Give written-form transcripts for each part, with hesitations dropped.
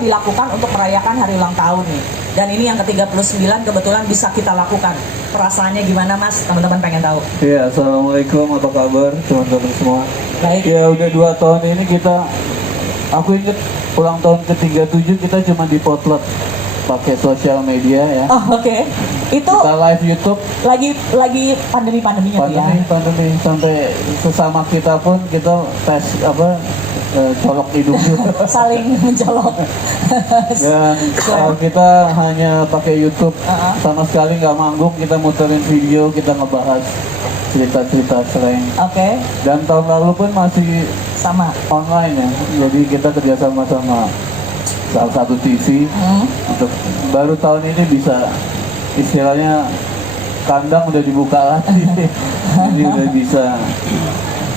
dilakukan untuk merayakan hari ulang tahun nih. Dan ini yang ke-39 kebetulan bisa kita lakukan. Perasaannya gimana Mas? Teman-teman pengen tahu. Iya, assalamualaikum, apa kabar teman-teman semua? Baik. Ya udah 2 tahun ini aku inget ulang tahun ke-37 kita cuma di potluck pakai sosial media ya. Oh, oke. Itu kita live YouTube. Lagi pandemi-pandeminya tuh ya. Pandemi sampai sesama kita pun kita tes colok hidung juga. Saling mencolok. Dan kita hanya pakai YouTube, sama sekali nggak manggung, kita muterin video, kita ngebahas cerita-cerita slang. Oke. Dan tahun lalu pun masih Sama. online ya, jadi kita kerjasama sama salah satu TV. Untuk baru tahun ini bisa istilahnya kandang udah dibuka lagi. Jadi udah bisa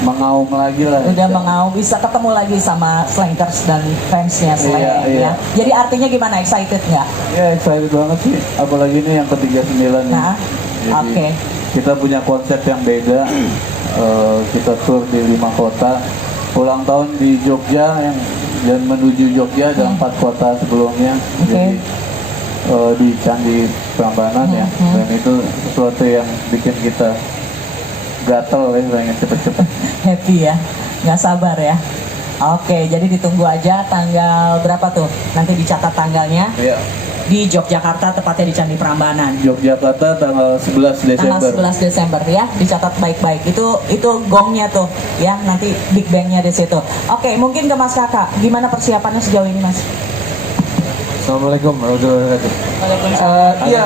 mengaum lagi lah. Udah mengaum, bisa ketemu lagi sama slankers dan fansnya Slang. Iya. Ya. Jadi artinya gimana, excited nggak? Ya excited banget sih, apalagi ini yang ke-39 nih. Nah, oke. Kita punya konsep yang beda. Kita tour di 5 kota, ulang tahun di Jogja dan menuju Jogja ada 4 kota sebelumnya. Jadi di Candi Prambanan ya, dan itu sesuatu yang bikin kita gatel ya, pengen cepet-cepet. Happy ya, nggak sabar ya. Oke, jadi ditunggu aja tanggal berapa tuh? Nanti dicatat tanggalnya. Iya. Di Yogyakarta, tepatnya di Candi Prambanan. Yogyakarta tanggal 11 Desember. Tanggal 11 Desember ya, dicatat baik-baik. Itu gongnya tuh ya, nanti Big Bang-nya di situ. Oke, mungkin ke Mas Kakak, gimana persiapannya sejauh ini Mas? Assalamualaikum warahmatullahi wabarakatuh. Iya.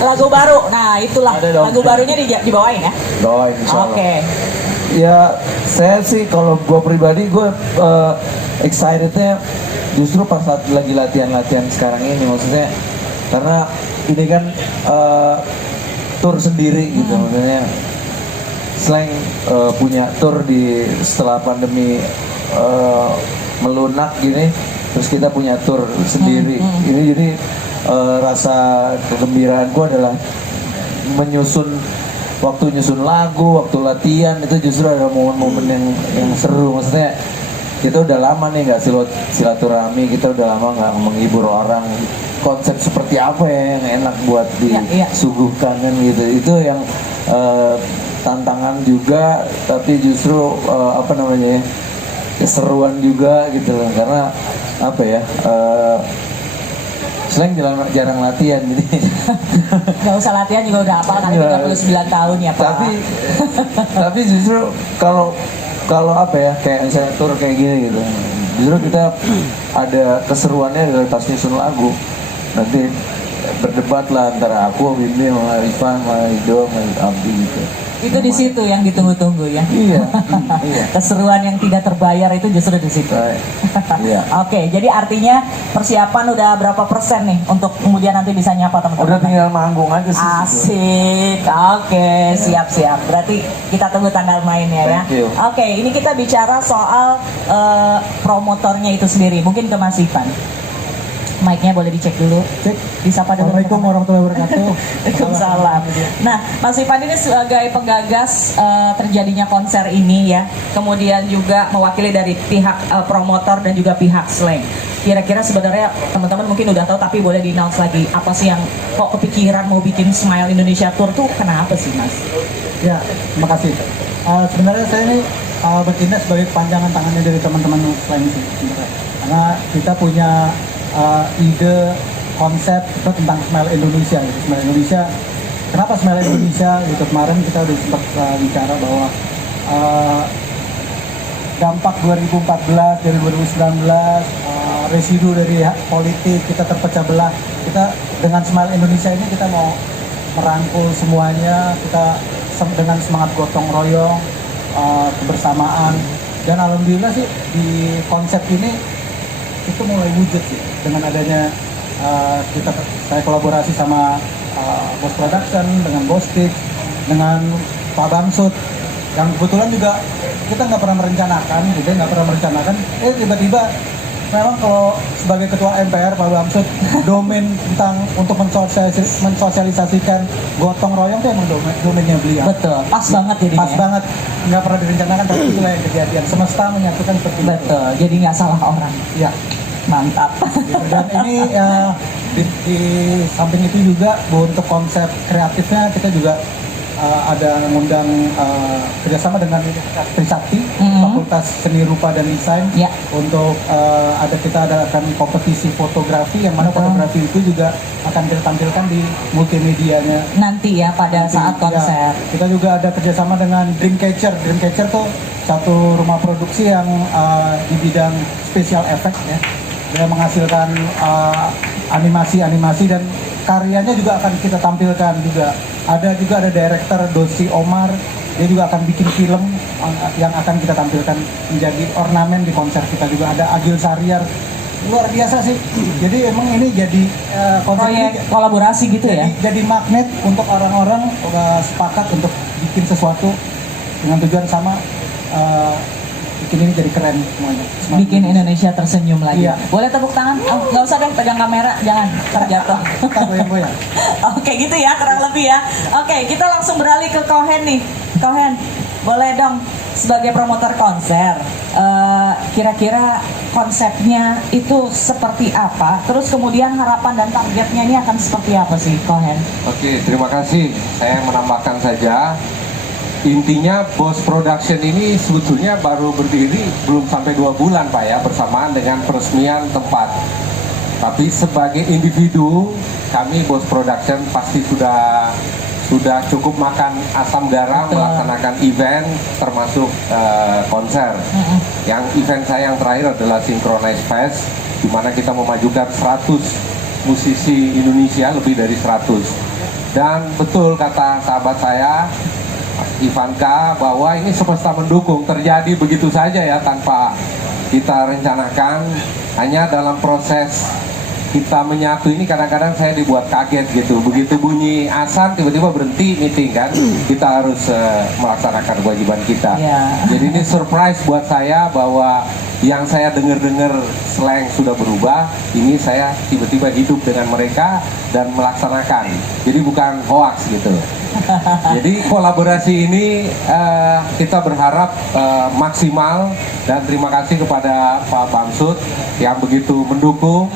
Lagu baru, nah itulah lagu barunya dibawain ya. Doain insyaallah. Oke. Ya saya sih kalau gue pribadi excitednya justru pas saat lagi latihan sekarang ini, maksudnya karena ini kan tour sendiri gitu, maksudnya Slang punya tour setelah pandemi melunak gini, terus kita punya tour sendiri. Ini jadi rasa kegembiraanku adalah waktu nyusun lagu, waktu latihan itu justru ada momen-momen yang seru. Maksudnya kita udah lama nih nggak silaturahmi, kita udah lama nggak menghibur orang. Konsep seperti apa ya yang enak buat disuguhkan kan gitu. Itu yang tantangan juga, tapi justru keseruan juga gitu loh. Karena apa ya? Slang jarang latihan jadi Gak usah latihan juga udah hafal kan, 39 tahun ya Pak. Tapi justru kalau apa ya, kayak misalnya tour kayak gini gitu, justru kita ada keseruannya dari pas nyusun lagu. Nanti berdebat lah antara aku, Windy, sama Ivan, sama Ido, sama Abdi gitu. Itu di situ yang ditunggu-tunggu ya. Iya. Keseruan yang tidak terbayar itu justru di situ. Iya. Oke, jadi artinya persiapan udah berapa persen nih untuk kemudian nanti bisa nyapa teman-teman? Udah tinggal manggung aja sih. Asik. Oke, siap-siap. Berarti kita tunggu tanggal mainnya ya. Oke, ini kita bicara soal promotornya itu sendiri. Mungkin ke Mas Ivan. Mic-nya boleh dicek dulu. Disapa dulu. Assalamualaikum warahmatullahi wabarakatuh. Waalaikumsalam. Nah, Mas Ivan ini sebagai penggagas terjadinya konser ini ya, kemudian juga mewakili dari pihak promotor dan juga pihak Slang. Kira-kira sebenarnya teman-teman mungkin udah tahu, tapi boleh di-announce lagi apa sih yang kok kepikiran mau bikin Smile Indonesia Tour tuh kenapa sih Mas? Ya, terima kasih. Sebenarnya saya ini bertindak sebagai kepanjangan tangannya dari teman-teman Slang sih sebenarnya. Karena kita punya ide konsep itu tentang Smile Indonesia gitu. Smile Indonesia, kenapa Smile Indonesia gitu, kemarin kita udah sempat bicara bahwa dampak 2014 dari 2019, residu dari politik kita terpecah belah. Kita dengan Smile Indonesia ini kita mau merangkul semuanya, kita dengan semangat gotong royong, kebersamaan, dan alhamdulillah sih di konsep ini itu mulai wujud sih dengan adanya saya kolaborasi sama Bos Production, dengan Bos Tik, dengan Pak Bamsud, yang kebetulan juga kita nggak pernah merencanakan, tiba-tiba memang kalau sebagai ketua MPR Pak Bamsud domain tentang untuk mensosialisasikan gotong royong itu emang domainnya beliau. Betul, pas banget jadinya. Pas banget, nggak pernah direncanakan tapi itulah yang kejadian. Semesta menyatukan seperti itu. Betul, jadi nggak salah orang. Iya. Mantap. gitu. Dan ini di samping itu juga Bu, untuk konsep kreatifnya kita juga ada mengundang kerjasama dengan Universitas Trisakti, Fakultas Seni Rupa dan Desain, Ya. untuk kita adakan kompetisi fotografi yang mana fotografi itu juga akan kita tampilkan di multimedianya. Nanti ya pada Nanti, saat konser. ya. Kita juga ada kerjasama dengan Dreamcatcher. Dreamcatcher tuh satu rumah produksi yang di bidang special effect ya. Dia menghasilkan animasi-animasi dan karyanya juga akan kita tampilkan juga. Ada director Dosi Omar, dia juga akan bikin film yang akan kita tampilkan menjadi ornamen di konser kita. Juga ada Agil Sariar, luar biasa sih. Jadi emang ini jadi konser Proyek ini kolaborasi gitu ya. jadi magnet untuk orang-orang sepakat untuk bikin sesuatu dengan tujuan sama, bikin ini jadi keren semuanya. Bikin Indonesia tersenyum lagi. Iya. Boleh tepuk tangan? Oh, nggak usah deh pegang kamera, jangan terjatuh. Kita goyang-goyang. Oke gitu ya kurang lebih ya. Oke kita langsung beralih ke Kohen nih. Kohen boleh dong sebagai promotor konser, kira-kira konsepnya itu seperti apa? Terus kemudian harapan dan targetnya ini akan seperti apa sih Kohen? Oke, terima kasih. Saya menambahkan saja, intinya Boss Production ini sebetulnya baru berdiri belum sampai 2 bulan Pak ya, bersamaan dengan peresmian tempat. Tapi sebagai individu, kami Boss Production pasti sudah cukup makan asam garam. Betul. Melaksanakan event termasuk konser. Yang event saya yang terakhir adalah Synchronize Fest, di mana kita memajukan 100 musisi Indonesia, lebih dari 100. Dan betul kata sahabat saya Ivanka, bahwa ini semesta mendukung, terjadi begitu saja ya tanpa kita rencanakan. Hanya dalam proses kita menyatu ini kadang-kadang saya dibuat kaget gitu. Begitu bunyi azan tiba-tiba berhenti meeting kan. Kita harus melaksanakan kewajiban kita. Ya. Jadi ini surprise buat saya bahwa yang saya dengar-dengar slang sudah berubah, ini saya tiba-tiba hidup dengan mereka dan melaksanakan. Jadi bukan hoax gitu. Jadi kolaborasi ini kita berharap maksimal, dan terima kasih kepada Pak Bamsud yang begitu mendukung.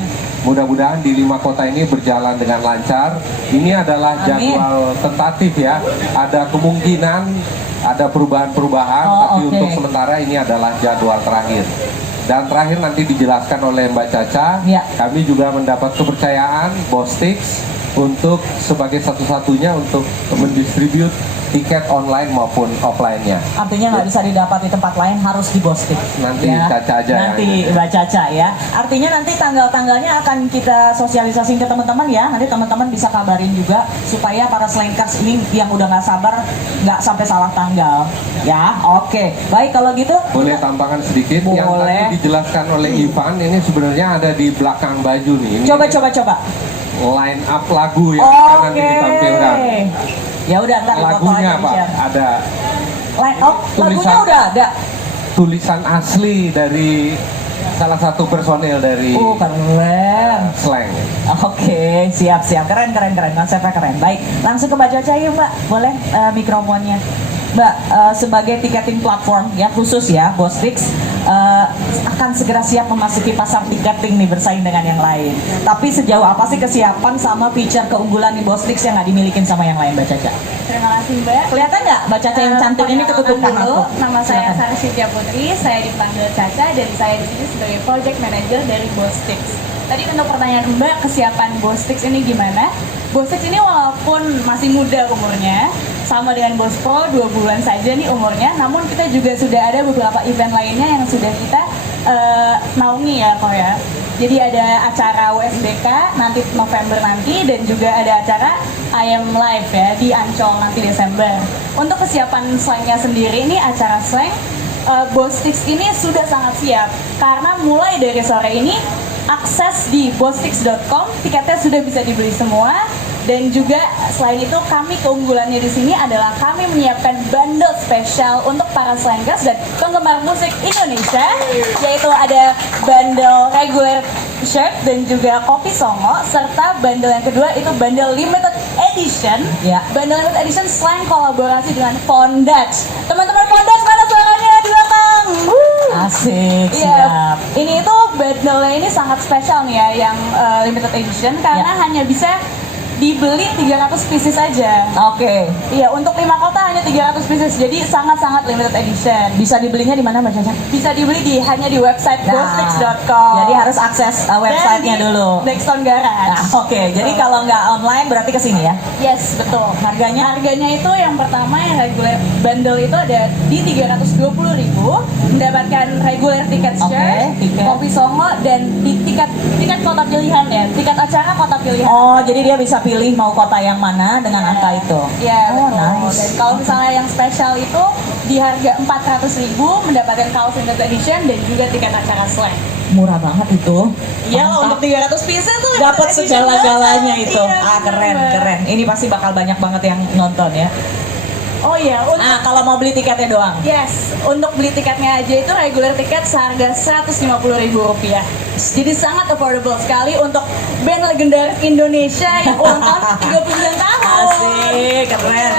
Mudah-mudahan di 5 kota ini berjalan dengan lancar. Ini adalah Amin. jadwal tentatif ya. Ada kemungkinan ada perubahan-perubahan, Oh, tapi oke. untuk sementara ini adalah jadwal terakhir. Dan terakhir nanti dijelaskan oleh Mbak Caca. Ya. Kami juga mendapat kepercayaan Bostix untuk sebagai satu-satunya untuk mendistribut tiket online maupun offline-nya. Artinya nggak bisa didapat di tempat lain, harus di Bostik. Nanti Caca aja Nanti yang- Mbak Caca ya. Artinya nanti tanggal-tanggalnya akan kita sosialisasiin ke teman-teman ya. Nanti teman-teman bisa kabarin juga supaya para slankers ini yang udah nggak sabar nggak sampai salah tanggal. Ya, oke. Baik kalau gitu. Boleh tambahkan sedikit yang Boleh. tadi dijelaskan oleh Ivan, ini sebenarnya ada di belakang baju nih. Ini Coba. line up lagu yang akan nanti Oke. ditampilkan. Ya udah ntar foto Lagunya aja Pak, di-share. ada Lagunya tulisan. udah ada. tulisan asli dari salah satu personil dari Keren. Slang. Oke, siap. Keren. Konsepnya keren. Baik, langsung ke Mbak Caca yuk Mbak. Boleh mikrofonnya. Mbak, sebagai tiketing platform ya khusus ya, Bostix akan segera siap memasuki pasar tiketing nih bersaing dengan yang lain. Tapi sejauh apa sih kesiapan sama feature keunggulan di Bostix yang nggak dimilikin sama yang lain, Mbak Caca? Terima kasih Mbak. Kelihatan nggak Mbak Caca yang cantik ini ketutupan dulu. aku? Nama saya Silakan. Sarsitya Putri, saya dipanggil Caca dan saya di sini sebagai project manager dari Bostix. Tadi untuk pertanyaan Mbak, kesiapan Bostix ini gimana? Bostix ini walaupun masih muda umurnya, sama dengan Boss Pro 2 bulan saja nih umurnya, namun kita juga sudah ada beberapa event lainnya yang sudah kita naungi ya kok ya. Jadi ada acara USBK nanti November nanti, dan juga ada acara I Am Live ya di Ancol nanti Desember. Untuk kesiapan slangnya sendiri, ini acara slang Bostix ini sudah sangat siap karena mulai dari sore ini akses di bostix.com, tiketnya sudah bisa dibeli semua. Dan juga selain itu kami keunggulannya di sini adalah kami menyiapkan bundle spesial untuk para slankers dan penggemar musik Indonesia, yaitu ada bundle regular shirt dan juga kopi songo, serta bundle yang kedua itu bundle limited edition. Ya. Bundle limited edition slang kolaborasi dengan Fondage. Teman-teman Fondage, mana suaranya di belakang? Asik, Iya, siap. ini itu bundle ini sangat spesial nih ya, yang limited edition karena Ya. hanya bisa dibeli 300 pieces aja. Oke, Iya, untuk 5 kota hanya 300 pieces, jadi sangat-sangat limited edition. bisa dibelinya di mana Mbak Caca? Bisa dibeli hanya di website Nah, ghosttix.com. jadi harus akses websitenya Dan di dulu. Blackstone Garage. Nah, oke, jadi kalau nggak online berarti ke sini ya. Yes, betul. Harganya? Harganya itu yang pertama yang regular bundle itu ada di 320.000, mendapatkan regular tiket Oke, share, tiket. kopi songo dan di tiket kota pilihan ya, tiket acara kota pilihan. Oh, jadi dia bisa pilih mau kota yang mana dengan angka itu. Iya, Oh, betul. nice. Dan kalau misalnya yang spesial itu di harga 400.000 mendapatkan kaos limited edition dan juga tiket acara slang. Murah banget itu. Iya, Mantap. untuk 300 pieces tuh Dapat limited edition segala-galanya banget. itu. Iya, Ah, keren, bener. keren. Ini pasti bakal banyak banget yang nonton ya. Oh iya, untuk Ah, kalau mau beli tiketnya doang. yes, untuk beli tiketnya aja itu regular tiket seharga Rp150.000. Jadi sangat affordable sekali untuk band legendaris Indonesia yang ulang tahun 39 tahun. Asik, keren.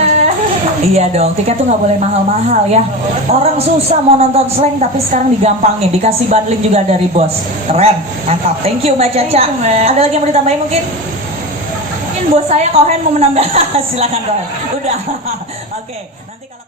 Iya dong, tiket tuh nggak boleh mahal-mahal ya. Orang susah mau nonton slang tapi sekarang digampangin, dikasih bundling juga dari bos. Keren, mantap. Thank you Mbak Caca. Thank you, Mbak. Ada lagi yang mau ditambahin mungkin? Mungkin bos saya Kohen mau menambah. Silakan Kohen. Udah. Oke, nanti kalau